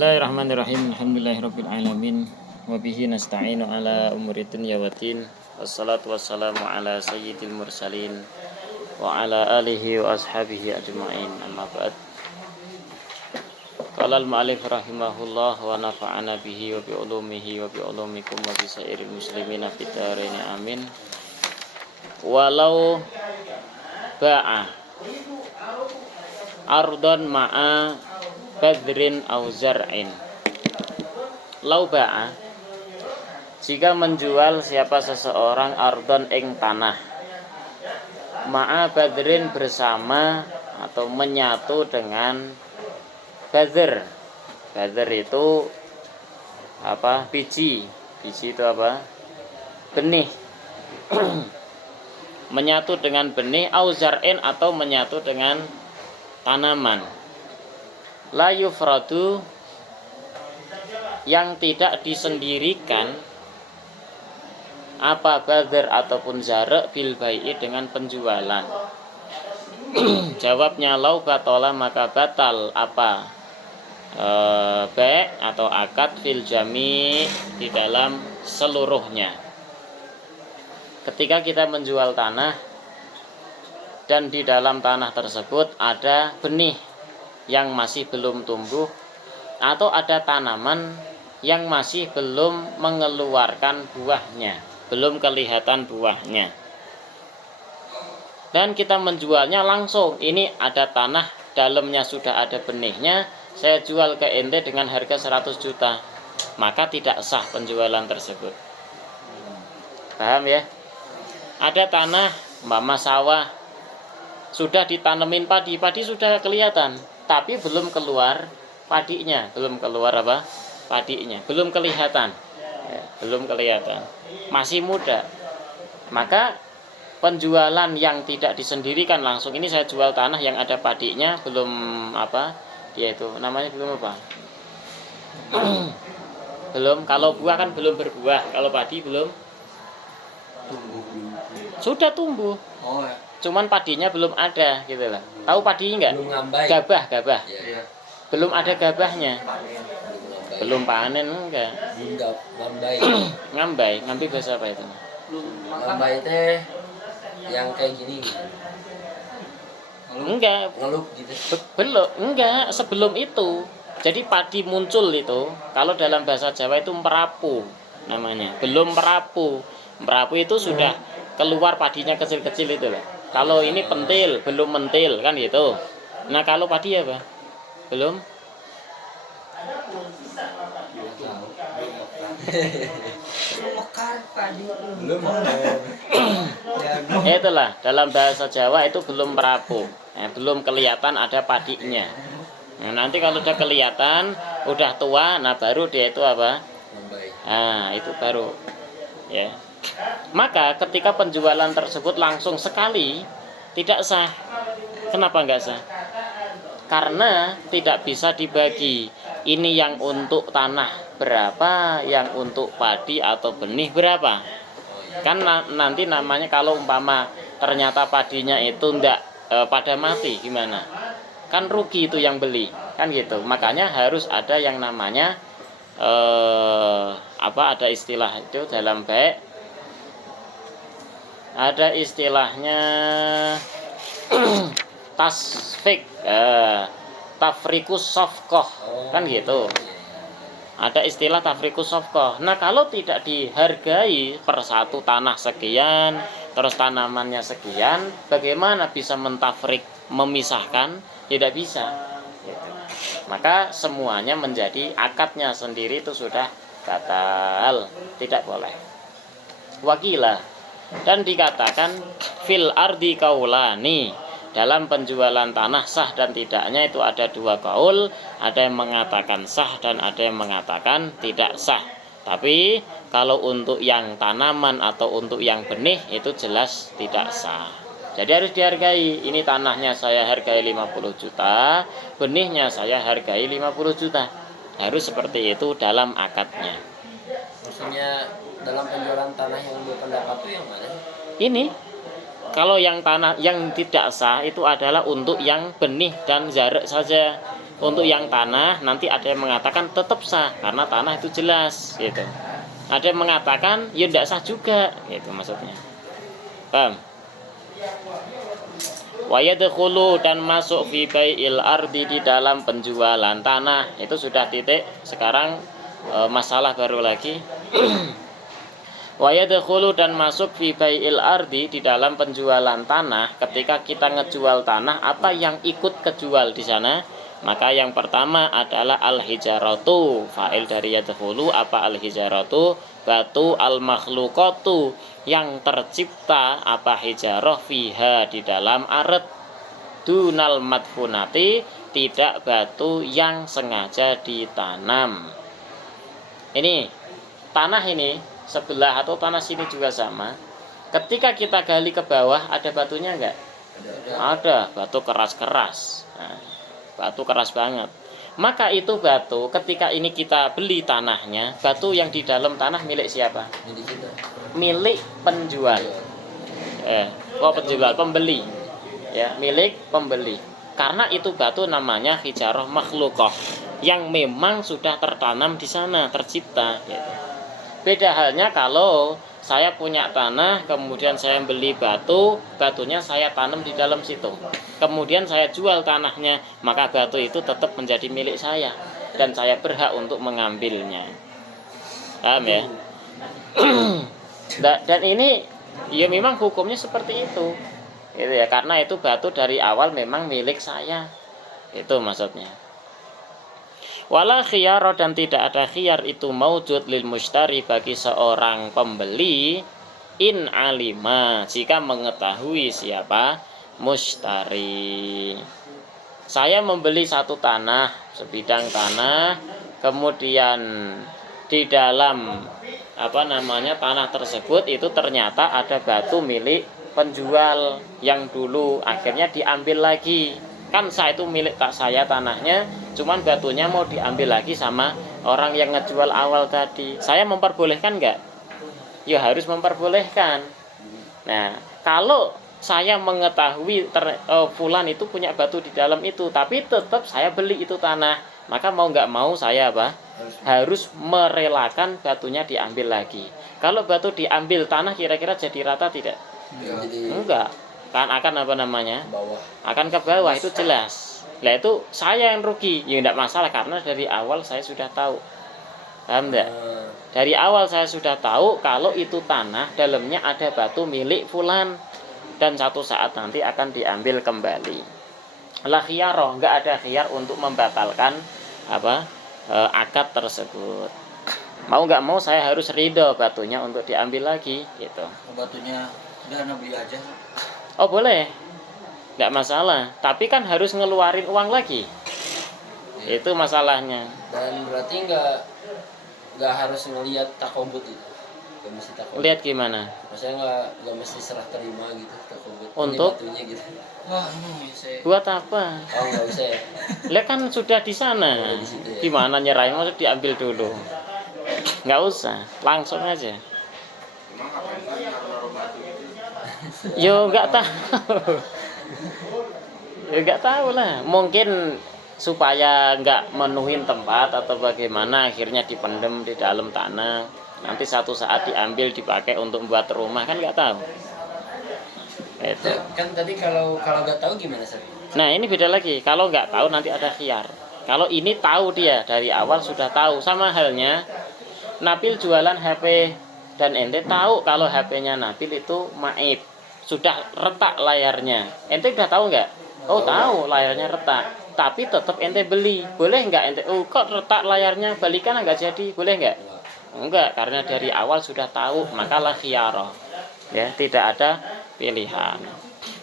Bismillahirrahmanirrahim. Alhamdulillahirabbil alamin. Wa bihi nasta'inu ala umuri dunya waddin. Wassalatu wassalamu ala sayyidil mursalin wa ala alihi wa ashabihi ajma'in. Amma ba'd. Qala al-mu'allif rahimahullah wa nafa'ana bihi wa bi ulumihi wa bi ulumikum wa bi sairil muslimina fid dharain amin. Walau ba'a ardon ma'a badrin au zar'in. Lau ba'a, jika menjual siapa seseorang ardon ing tanah, ma'a badrin bersama atau menyatu dengan badr. Badr itu apa? Biji. Biji itu apa? Benih. Menyatu dengan benih au zar'in atau menyatu dengan tanaman. La yufradu, yang tidak disendirikan apa badr ataupun zar' bil bai'i dengan penjualan. Jawabnya lau batola maka batal apa bai' atau akad fil jami' di dalam seluruhnya. Ketika kita menjual tanah dan di dalam tanah tersebut ada benih yang masih belum tumbuh atau ada tanaman yang masih belum mengeluarkan buahnya, belum kelihatan buahnya, dan kita menjualnya langsung. Ini ada tanah, dalamnya sudah ada benihnya, saya jual ke ente dengan harga 100 juta, maka tidak sah penjualan tersebut. Paham ya? Ada tanah, mama sawah, sudah ditanemin padi sudah kelihatan, tapi belum keluar padinya, belum keluar apa? Padinya, belum kelihatan. Ya, belum kelihatan. Masih muda. Maka penjualan yang tidak disendirikan langsung, ini saya jual tanah yang ada padinya, belum apa? Dia itu namanya belum apa? Belum, kalau buah kan belum berbuah, kalau padi belum sudah tumbuh. Oh ya. Cuman padinya belum ada gitu lah. Tahu padi enggak? Gabah. Ya. Belum ada gabahnya. Belum panen enggak? Ngambai bahasa apa itu? Ngambai teh yang kayak gini. Enggak. Ngelup gitu. Belum, enggak, sebelum itu. Jadi padi muncul itu, kalau dalam bahasa Jawa itu merapu namanya. Belum merapu. Merapu itu sudah keluar padinya kecil-kecil itu lah. Kalau ini pentil, belum mentil kan gitu. Nah, kalau padi apa? Belum. Itulah dalam bahasa Jawa itu belum merapu. Belum kelihatan ada padinya. Nah, nanti kalau udah kelihatan, udah tua, nah baru dia itu apa? Nah, itu baru. Ya. Maka ketika penjualan tersebut langsung sekali tidak sah. Kenapa enggak sah? Karena tidak bisa dibagi. Ini yang untuk tanah berapa, yang untuk padi atau benih berapa. Kan nanti namanya kalau umpama ternyata padinya itu enggak pada mati gimana? Kan rugi itu yang beli, kan gitu. Makanya harus ada yang namanya ada istilah itu dalam bai'. Ada istilahnya tasfik, tafrikus safqah, kan gitu. Ada istilah tafrikus safqah. Nah, kalau tidak dihargai per satu tanah sekian, terus tanamannya sekian, bagaimana bisa mentafrik, memisahkan? Tidak bisa. Gitu. Maka semuanya menjadi akadnya sendiri itu sudah batal, tidak boleh. Wakilah. Dan dikatakan fil ardi kaulani, dalam penjualan tanah sah dan tidaknya itu ada dua kaul, ada yang mengatakan sah dan ada yang mengatakan tidak sah. Tapi kalau untuk yang tanaman atau untuk yang benih itu jelas tidak sah. Jadi harus dihargai. Ini tanahnya saya hargai 50 juta, benihnya saya hargai 50 juta. Harus seperti itu dalam akadnya. Maksudnya dalam penjualan tanah yang berpendapat itu yang mana? Ini kalau yang tanah yang tidak sah itu adalah untuk yang benih dan zar' saja. Untuk yang tanah nanti ada yang mengatakan tetap sah karena tanah itu jelas gitu. Ada yang mengatakan ya tidak sah juga gitu maksudnya. Paham? Wa yadkhulu dan masuk fi bai'il ardi di dalam penjualan tanah. Itu sudah titik. Sekarang masalah baru lagi. Wa yadkhulu dan masuk fi bai'il ardi di dalam penjualan tanah. Ketika kita ngejual tanah, apa yang ikut kejual di sana? Maka yang pertama adalah al-hijaratu. Fa'il dari yadkhulu apa al-hijaratu? Batu al-makhluqatu yang tercipta apa hijarah fiha di dalam aret. Dunal madfunati tidak batu yang sengaja ditanam. Ini tanah ini sebelah atau tanah sini juga sama. Ketika kita gali ke bawah ada batunya enggak? Ada, batu keras-keras. Nah, batu keras banget. Maka itu batu ketika ini kita beli tanahnya, batu yang di dalam tanah milik siapa? Milik penjual. Penjual, pembeli. Ya, milik pembeli. Karena itu batu namanya hijarah makhluqah yang memang sudah tertanam di sana, tercipta gitu. Beda halnya kalau saya punya tanah, kemudian saya beli batu, batunya saya tanam di dalam situ. Kemudian saya jual tanahnya, maka batu itu tetap menjadi milik saya dan saya berhak untuk mengambilnya. Paham ya? Dan ini ya memang hukumnya seperti itu. Gitu ya, karena itu batu dari awal memang milik saya. Itu maksudnya. Wala khiyar dan tidak ada khiyar itu maujud lil mushtari bagi seorang pembeli in alima jika mengetahui siapa mushtari. Saya membeli satu tanah, sebidang tanah, kemudian di dalam tanah tersebut itu ternyata ada batu milik penjual yang dulu akhirnya diambil lagi. Kan saya itu milik tak saya tanahnya, cuman batunya mau diambil lagi sama orang yang ngejual awal tadi. Saya memperbolehkan enggak? Ya harus memperbolehkan. Nah, kalau saya mengetahui fulan itu punya batu di dalam itu, tapi tetap saya beli itu tanah, maka mau enggak mau saya harus merelakan batunya diambil lagi. Kalau batu diambil tanah kira-kira jadi rata tidak? Enggak. Kan akan akan ke bawah, itu jelas. Lah itu saya yang rugi. Ya enggak masalah karena dari awal saya sudah tahu. Paham enggak? Dari awal saya sudah tahu kalau itu tanah dalamnya ada batu milik fulan dan satu saat nanti akan diambil kembali. La khiyarah, enggak ada khiyar untuk membatalkan akad tersebut. Mau enggak mau saya harus ridho batunya untuk diambil lagi gitu. Batunya udah beli aja. Oh boleh, nggak masalah. Tapi kan harus ngeluarin uang lagi. Itu masalahnya. Dan berarti nggak harus ngelihat takobut itu. Nggak mesti takobut. Lihat gimana? Maksudnya nggak mesti serah terima gitu takobut. Untuk? Batunya gitu. Buat apa? Oh nggak usah ya. Lihat kan sudah di sana. Di situ ya. Gimana nyerahin? Maksud diambil dulu. Nggak usah, langsung aja. Yo nggak tahu. Ya nggak tahu lah. Mungkin supaya nggak menuhin tempat atau bagaimana akhirnya dipendem di dalam tanah. Nanti satu saat diambil dipakai untuk membuat rumah kan nggak tahu. Itu. Kan tadi kalau nggak tahu gimana sih? Nah ini beda lagi. Kalau nggak tahu nanti ada khiyar. Kalau ini tahu dia dari awal sudah tahu. Sama halnya Nabil jualan HP dan ente tahu kalau HP-nya Nabil itu maib. Sudah retak layarnya. Ente udah tahu nggak? Oh tahu layarnya retak. Tapi tetap ente beli. Boleh nggak ente? Oh kok retak layarnya, balikan nggak jadi? Boleh nggak? Enggak, karena dari awal sudah tahu. Maka la khiyarah. Ya, tidak ada pilihan.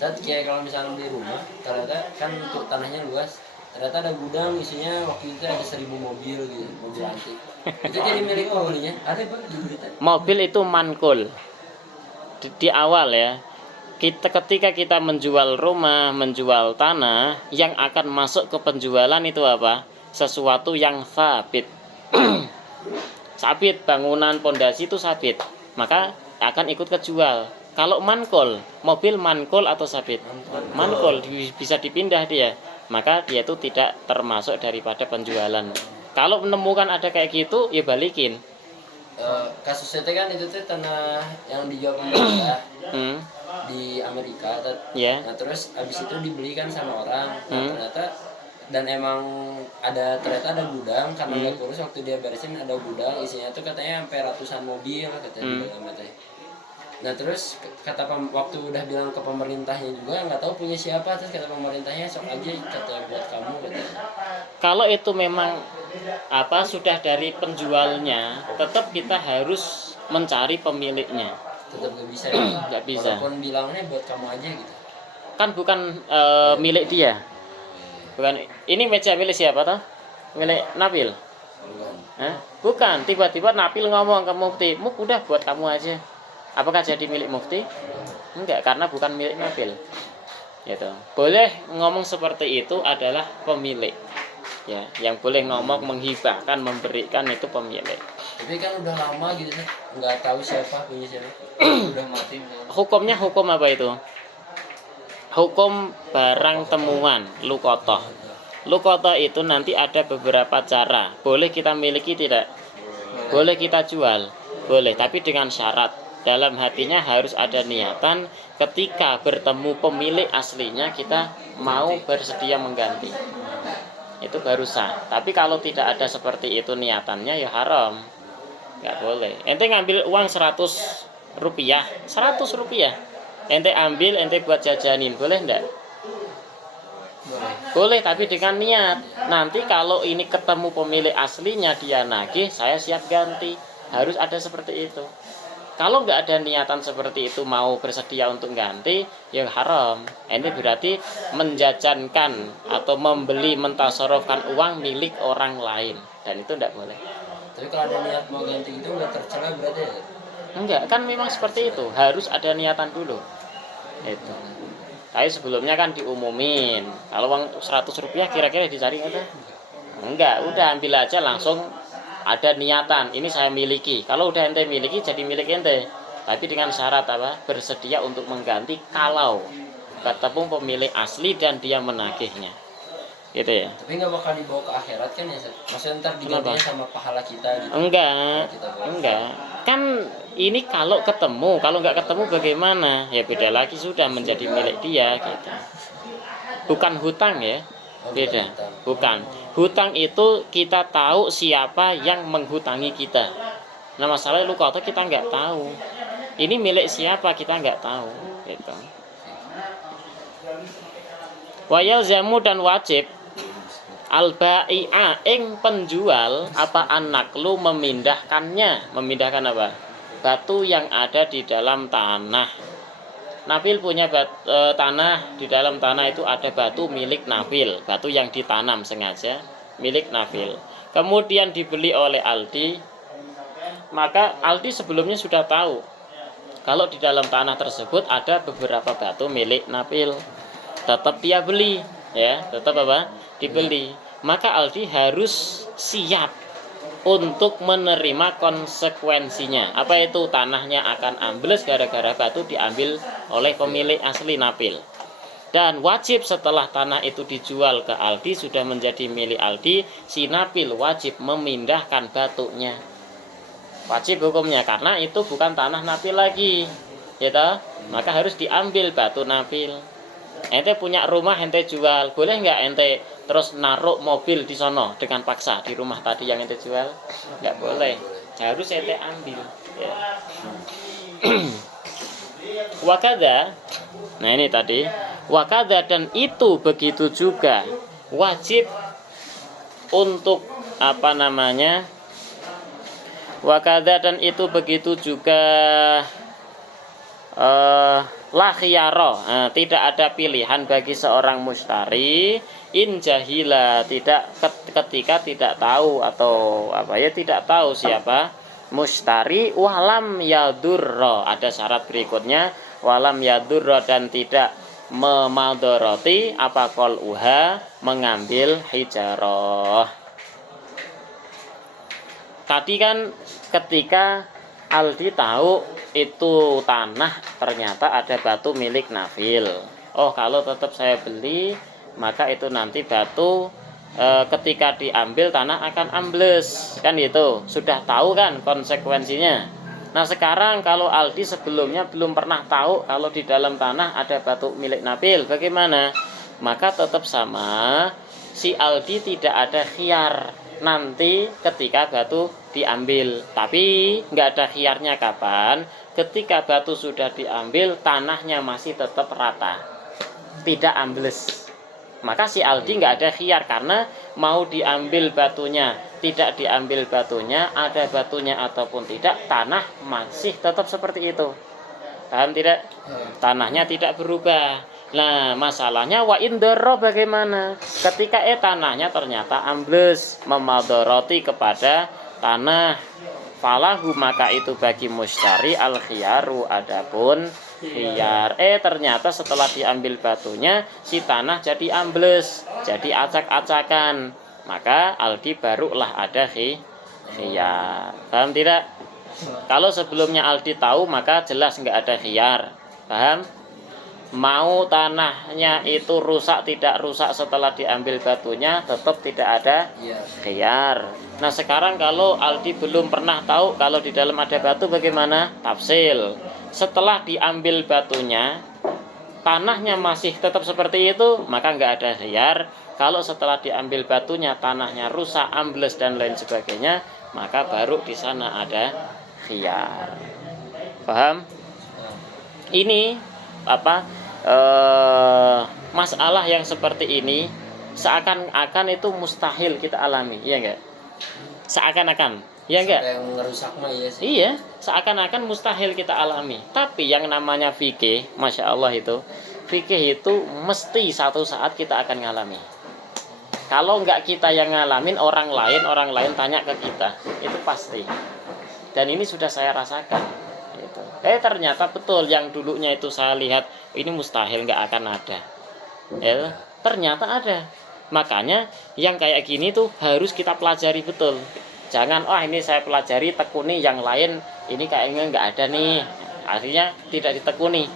Saat kayak kalau misalnya beli rumah, ternyata kan untuk tanahnya luas. Ternyata ada gudang isinya waktu itu ada 1000 mobil gitu, mobil antik. Itu jadi milik pembelinya. Ada Pak di berita. Mobil itu mankul. Di awal ya. Ketika kita menjual rumah, menjual tanah, yang akan masuk ke penjualan itu apa? Sesuatu yang sabit. Sabit, bangunan pondasi itu sabit. Maka akan ikut kejual. Kalau mankul, mobil mankul atau sabit? Mankul, bisa dipindah dia. maka dia itu tidak termasuk daripada penjualan. Kalau menemukan ada kayak gitu, ya balikin. Kasusnya kan itu tuh tanah yang dijual pemerintah Hmm. di Amerika. Ya. Nah terus abis itu dibelikan sama orang. Nah Hmm. ternyata dan emang ternyata ada gudang karena nggak kurus, waktu dia beresin ada gudang isinya tuh katanya sampai ratusan mobil katanya di dalamnya teh. Nah terus waktu udah bilang ke pemerintahnya juga nggak tahu punya siapa, terus kata pemerintahnya sok aja kata buat kamu katanya. Kalau itu memang sudah dari penjualnya, tetap kita harus mencari pemiliknya. Tetap nggak bisa ya. Nggak bisa. Walaupun bilangnya buat kamu aja gitu. Kan bukan milik dia. Bukan. Ini meja milik siapa toh? Milik Nabil. Bukan. Bukan. Tiba-tiba Nabil ngomong ke Mufti, "Muf, udah buat kamu aja." Apakah jadi milik Mufti? Enggak, karena bukan milik Nabil. Gitu. Boleh ngomong seperti itu adalah pemilik. Ya, yang boleh ngomong menghibahkan, memberikan itu pemilik. Tapi kan udah lama gitu sih, nggak tahu siapa punya siapa. Udah mati misalnya. Hukumnya hukum apa itu? Hukum barang temuan, lukotoh. Lukotoh itu nanti ada beberapa cara. Boleh kita miliki tidak? Boleh kita jual? Boleh, tapi dengan syarat. Dalam hatinya harus ada niatan ketika bertemu pemilik aslinya kita mau bersedia mengganti. Itu baru sah. Tapi kalau tidak ada seperti itu niatannya ya haram. Nggak boleh. Ente ngambil uang 100 rupiah, 100 rupiah. Ente ambil, ente buat jajanin, boleh enggak? Boleh, tapi dengan niat. Nanti kalau ini ketemu pemilik aslinya dia nagih, saya siap ganti. Harus ada seperti itu. Kalau nggak ada niatan seperti itu mau bersedia untuk ganti, ya haram. Ente berarti menjajankan atau membeli mentasarufkan uang milik orang lain, dan itu nggak boleh. Tapi kalau ada niat mau ganti itu nggak tercela berarti ya? Enggak, kan memang seperti itu. Harus ada niatan dulu. Itu. Tapi sebelumnya kan diumumin. Kalau uang 100 rupiah kira-kira dicari nggak? Enggak, udah ambil aja langsung. Ada niatan, ini saya miliki. Kalau udah ente miliki, jadi milik ente. Tapi dengan syarat apa? Bersedia untuk mengganti kalau ketemu pemilik asli dan dia menagihnya. Gitu ya. Tapi nggak bakal dibawa ke akhirat kan ya? Maksudnya ntar digantinya sama pahala kita gitu. Enggak. Kan ini kalau ketemu, kalau nggak ketemu bagaimana? Ya beda lagi, sudah menjadi milik dia gitu. Bukan hutang ya. Beda. Bukan. Hutang itu kita tahu siapa yang menghutangi kita. Nah masalahnya lukoto kita nggak tahu. Ini milik siapa kita nggak tahu. Gitu. Wayal zamu dan wajib al-bai'a ing penjual apa anak lu memindahkannya. Memindahkan apa? Batu yang ada di dalam tanah. Nabil punya tanah, di dalam tanah itu ada batu milik Nabil, batu yang ditanam sengaja milik Nabil. Kemudian dibeli oleh Aldi, maka Aldi sebelumnya sudah tahu kalau di dalam tanah tersebut ada beberapa batu milik Nabil. Tetap dia beli, ya, tetap apa? Dibeli. Maka Aldi harus siap untuk menerima konsekuensinya. Apa itu? Tanahnya akan ambles gara-gara batu diambil oleh pemilik asli Nabil. Dan wajib setelah tanah itu dijual ke Aldi, sudah menjadi milik Aldi, si Nabil wajib memindahkan batunya. Wajib hukumnya, karena itu bukan tanah Nabil lagi, ya, maka harus diambil batu Nabil. Ente punya rumah, ente jual, boleh nggak ente terus naruh mobil di sono dengan paksa di rumah tadi yang ente jual? Nggak boleh, harus ente ambil. Ya. Wakada, nah ini tadi wakada, dan itu begitu juga wajib untuk apa namanya? Wakada, dan itu begitu juga la khiyaro, tidak ada pilihan bagi seorang mustari in jahila, tidak ketika tidak tahu atau tidak tahu siapa mustari, walam yadurro, ada syarat berikutnya, walam yadurro, dan tidak memadoroti apa kol uha, mengambil hijaroh. Tadi kan ketika Aldi tahu itu tanah ternyata ada batu milik Nabil. Oh, kalau tetap saya beli, maka itu nanti batu ketika diambil tanah akan ambles, kan gitu. Sudah tahu kan konsekuensinya. Nah sekarang kalau Aldi sebelumnya belum pernah tahu kalau di dalam tanah ada batu milik Nabil, bagaimana? Maka tetap sama, si Aldi tidak ada khiyar nanti ketika batu diambil. Tapi nggak ada khiyarnya kapan? Ketika batu sudah diambil, tanahnya masih tetap rata, tidak ambles. Maka si Aldi nggak ada khiyar, karena mau diambil batunya, tidak diambil batunya, ada batunya ataupun tidak, tanah masih tetap seperti itu. Paham tidak? Tanahnya tidak berubah. Nah masalahnya wa indoro bagaimana? Ketika tanahnya ternyata ambles, memadoroti kepada tanah, falahu maka itu bagi mustari al khiyaru, adapun khiyar. Ternyata setelah diambil batunya si tanah jadi ambles, jadi acak-acakan, maka Aldi barulah ada khiyar. Paham tidak? Kalau sebelumnya Aldi tahu maka jelas nggak ada khiyar. Paham? Mau tanahnya itu rusak tidak rusak setelah diambil batunya, tetap tidak ada khiyar. Nah sekarang kalau Aldi belum pernah tahu kalau di dalam ada batu, bagaimana? Tafsil. Setelah diambil batunya, tanahnya masih tetap seperti itu, maka nggak ada khiyar. Kalau setelah diambil batunya, tanahnya rusak, ambles dan lain sebagainya, maka baru di sana ada khiyar. Paham? Ini masalah yang seperti ini seakan-akan itu mustahil kita alami, iya enggak? Seakan-akan, iya enggak? Yang ngerusak mah iya sih. Iya, seakan-akan mustahil kita alami. Tapi yang namanya fikih, masya Allah itu, fikih itu mesti satu saat kita akan ngalami. Kalau enggak kita yang ngalamin, orang lain tanya ke kita, itu pasti. Dan ini sudah saya rasakan. Gitu. Ternyata betul yang dulunya itu saya lihat ini mustahil nggak akan ada. Ternyata ada. Makanya yang kayak gini tuh harus kita pelajari betul. Jangan ini saya pelajari tekuni, yang lain ini kayaknya nggak ada nih. Artinya tidak ditekuni,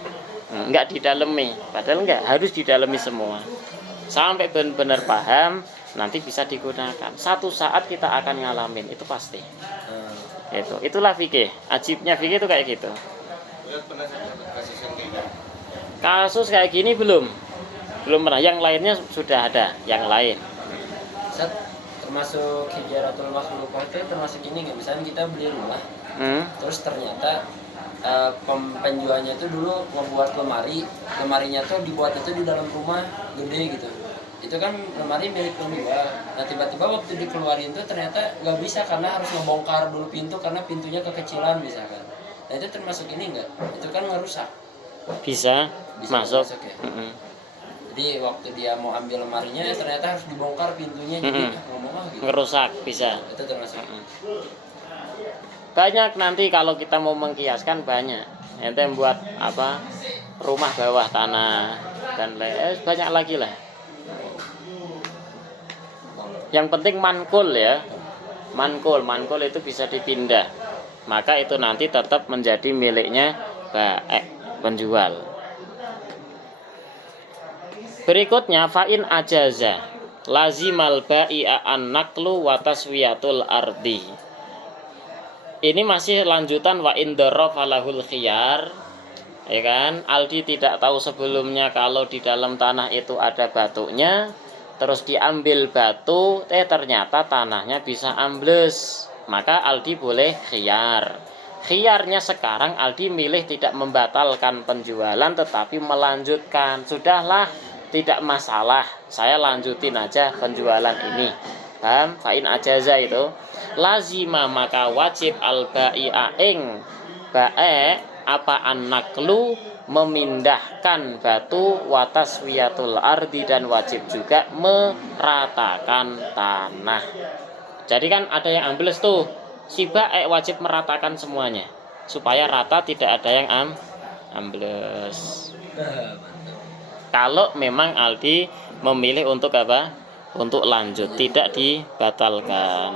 nggak didalemi. Padahal nggak, harus didalemi semua. Sampai benar-benar paham, nanti bisa digunakan. Satu saat kita akan ngalamin, itu pasti. Itulah fikih. Ajibnya fikih itu kayak gitu. Kasus kayak gini belum pernah. Yang lainnya sudah ada, yang lain. Termasuk hijaratul makhlukah itu termasuk ini nggak? Misalnya kita beli rumah, terus ternyata penjualnya itu dulu membuat lemarinya tuh dibuat itu di dalam rumah gede gitu. Itu kan lemari milik penjual. Nah tiba-tiba waktu dikeluarin tuh ternyata nggak bisa karena harus ngebongkar dulu pintu karena pintunya kekecilan misalkan. Nah itu termasuk ini nggak? Itu kan ngerusak. Bisa masuk ya? Jadi waktu dia mau ambil lemarinya ternyata harus dibongkar pintunya, jadi gitu. Ngerusak bisa. Itu termasuk. Banyak nanti kalau kita mau mengkiaskan banyak. Ente buat rumah bawah tanah dan lain, banyak lagi lah. Yang penting mankul ya. Mankul itu bisa dipindah. Maka itu nanti tetap menjadi miliknya penjual. Berikutnya fa'in ajaza lazimal bai'a an naqlu wa taswiyatul ardi. Ini masih lanjutan wa indara falahul khiyar. Ya kan? Aldi tidak tahu sebelumnya kalau di dalam tanah itu ada batunya. Terus diambil batu, ternyata tanahnya bisa ambles. Maka Aldi boleh khiyar. Khiyarnya sekarang Aldi milih tidak membatalkan penjualan tetapi melanjutkan. Sudahlah, tidak masalah, saya lanjutin aja penjualan ini. Paham? Fa'in ajaza itu lazima maka wajib al-bai'a ing an-naqlu memindahkan batu watas wiyatul ardi dan wajib juga meratakan tanah. Jadi kan ada yang ambles tuh, si wajib meratakan semuanya supaya rata, tidak ada yang ambles. Kalau memang Aldi memilih untuk untuk lanjut, tidak dibatalkan.